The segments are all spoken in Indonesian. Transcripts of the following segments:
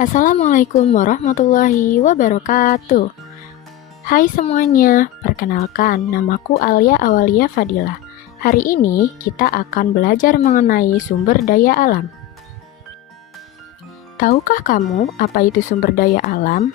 Assalamualaikum warahmatullahi wabarakatuh. Hai semuanya, perkenalkan namaku Alia Awalia Fadilah. Hari ini kita akan belajar mengenai sumber daya alam. Tahukah kamu apa itu sumber daya alam?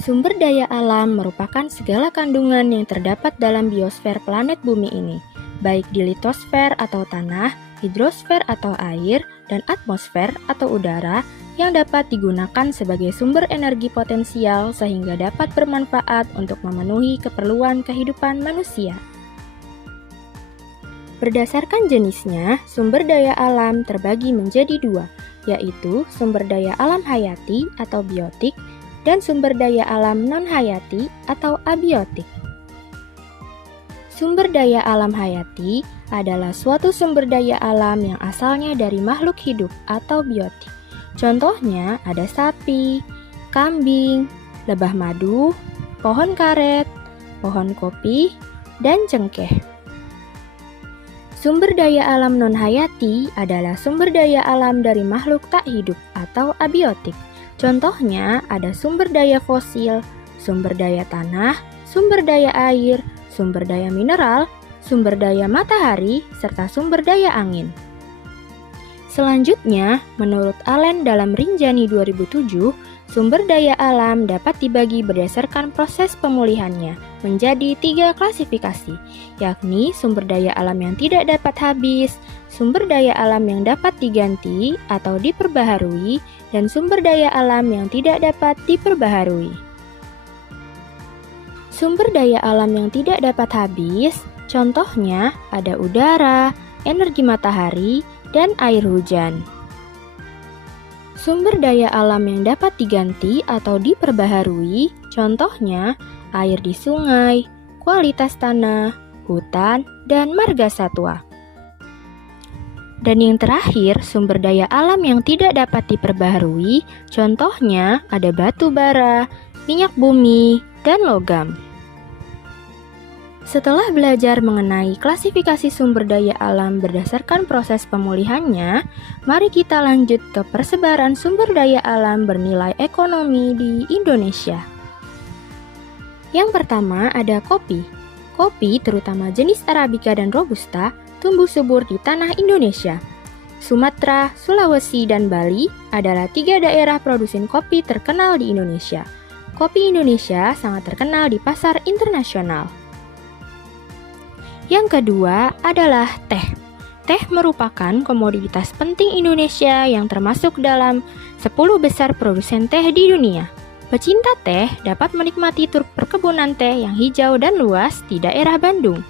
Sumber daya alam merupakan segala kandungan yang terdapat dalam biosfer planet bumi ini, baik di litosfer atau tanah, hidrosfer atau air, dan atmosfer atau udara yang dapat digunakan sebagai sumber energi potensial sehingga dapat bermanfaat untuk memenuhi keperluan kehidupan manusia. Berdasarkan jenisnya, sumber daya alam terbagi menjadi dua, yaitu sumber daya alam hayati atau biotik dan sumber daya alam non-hayati atau abiotik. Sumber daya alam hayati adalah suatu sumber daya alam yang asalnya dari makhluk hidup atau biotik. Contohnya ada sapi, kambing, lebah madu, pohon karet, pohon kopi, dan cengkeh. Sumber daya alam non-hayati adalah sumber daya alam dari makhluk tak hidup atau abiotik. Contohnya ada sumber daya fosil, sumber daya tanah, sumber daya air, sumber daya mineral, sumber daya matahari, serta sumber daya angin. Selanjutnya, menurut Allen dalam Rinjani 2007, sumber daya alam dapat dibagi berdasarkan proses pemulihannya menjadi 3 klasifikasi, yakni sumber daya alam yang tidak dapat habis, sumber daya alam yang dapat diganti atau diperbaharui, dan sumber daya alam yang tidak dapat diperbaharui. Sumber daya alam yang tidak dapat habis, contohnya ada udara, energi matahari, dan air hujan. Sumber daya alam yang dapat diganti atau diperbaharui, contohnya air di sungai, kualitas tanah, hutan, dan marga satwa. Dan yang terakhir, sumber daya alam yang tidak dapat diperbaharui, contohnya ada batu bara, minyak bumi, dan logam. Setelah belajar mengenai klasifikasi sumber daya alam berdasarkan proses pemulihannya, mari kita lanjut ke persebaran sumber daya alam bernilai ekonomi di Indonesia. Yang pertama ada kopi. Kopi, terutama jenis Arabica dan Robusta, tumbuh subur di tanah Indonesia. Sumatera, Sulawesi, dan Bali adalah 3 daerah produsen kopi terkenal di Indonesia. Kopi Indonesia sangat terkenal di pasar internasional. Yang kedua adalah teh. Teh merupakan komoditas penting Indonesia yang termasuk dalam 10 besar produsen teh di dunia. Pecinta teh dapat menikmati tur perkebunan teh yang hijau dan luas di daerah Bandung.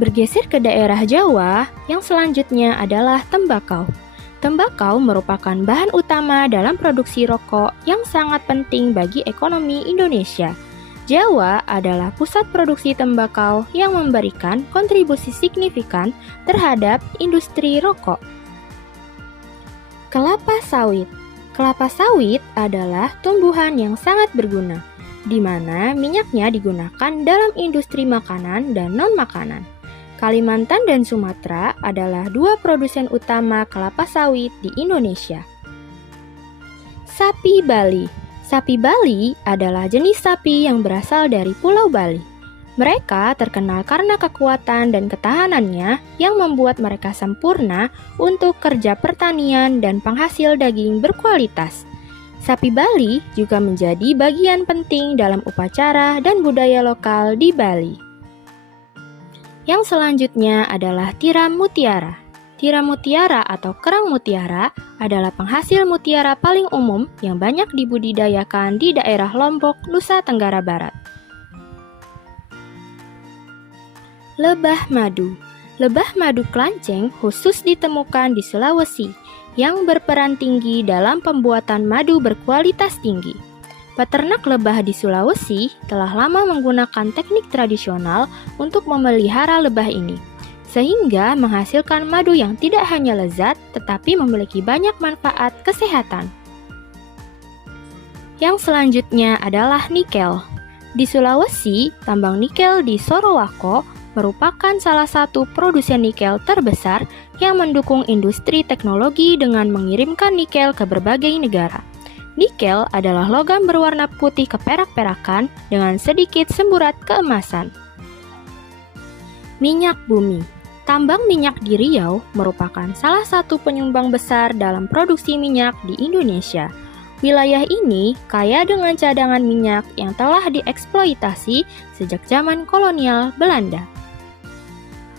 Bergeser ke daerah Jawa, yang selanjutnya adalah tembakau. Tembakau merupakan bahan utama dalam produksi rokok yang sangat penting bagi ekonomi Indonesia. Jawa adalah pusat produksi tembakau yang memberikan kontribusi signifikan terhadap industri rokok. Kelapa sawit. Kelapa sawit adalah tumbuhan yang sangat berguna, di mana minyaknya digunakan dalam industri makanan dan non-makanan. Kalimantan dan Sumatera adalah 2 produsen utama kelapa sawit di Indonesia. Sapi Bali. Sapi Bali adalah jenis sapi yang berasal dari Pulau Bali. Mereka terkenal karena kekuatan dan ketahanannya yang membuat mereka sempurna untuk kerja pertanian dan penghasil daging berkualitas. Sapi Bali juga menjadi bagian penting dalam upacara dan budaya lokal di Bali. Yang selanjutnya adalah tiram mutiara. Tiram mutiara atau kerang mutiara adalah penghasil mutiara paling umum yang banyak dibudidayakan di daerah Lombok, Nusa Tenggara Barat. Lebah madu. Lebah madu kelanceng khusus ditemukan di Sulawesi yang berperan tinggi dalam pembuatan madu berkualitas tinggi. Peternak lebah di Sulawesi telah lama menggunakan teknik tradisional untuk memelihara lebah ini, sehingga menghasilkan madu yang tidak hanya lezat, tetapi memiliki banyak manfaat kesehatan. Yang selanjutnya adalah nikel. Di Sulawesi, tambang nikel di Sorowako merupakan salah satu produsen nikel terbesar yang mendukung industri teknologi dengan mengirimkan nikel ke berbagai negara. Nikel adalah logam berwarna putih keperak-perakan dengan sedikit semburat keemasan. Minyak bumi. Tambang minyak di Riau merupakan salah satu penyumbang besar dalam produksi minyak di Indonesia. Wilayah ini kaya dengan cadangan minyak yang telah dieksploitasi sejak zaman kolonial Belanda.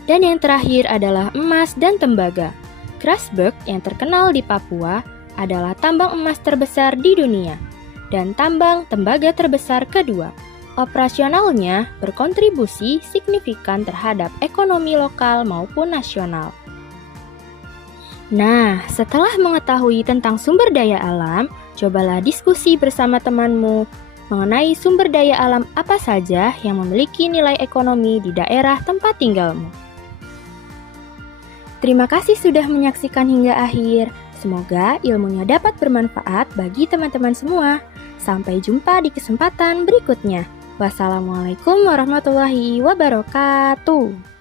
Dan yang terakhir adalah emas dan tembaga. Grasberg yang terkenal di Papua adalah tambang emas terbesar di dunia dan tambang tembaga terbesar kedua. Operasionalnya berkontribusi signifikan terhadap ekonomi lokal maupun nasional. Nah, setelah mengetahui tentang sumber daya alam, cobalah diskusi bersama temanmu mengenai sumber daya alam apa saja yang memiliki nilai ekonomi di daerah tempat tinggalmu. Terima kasih sudah menyaksikan hingga akhir. Semoga ilmunya dapat bermanfaat bagi teman-teman semua. Sampai jumpa di kesempatan berikutnya. Wassalamualaikum warahmatullahi wabarakatuh.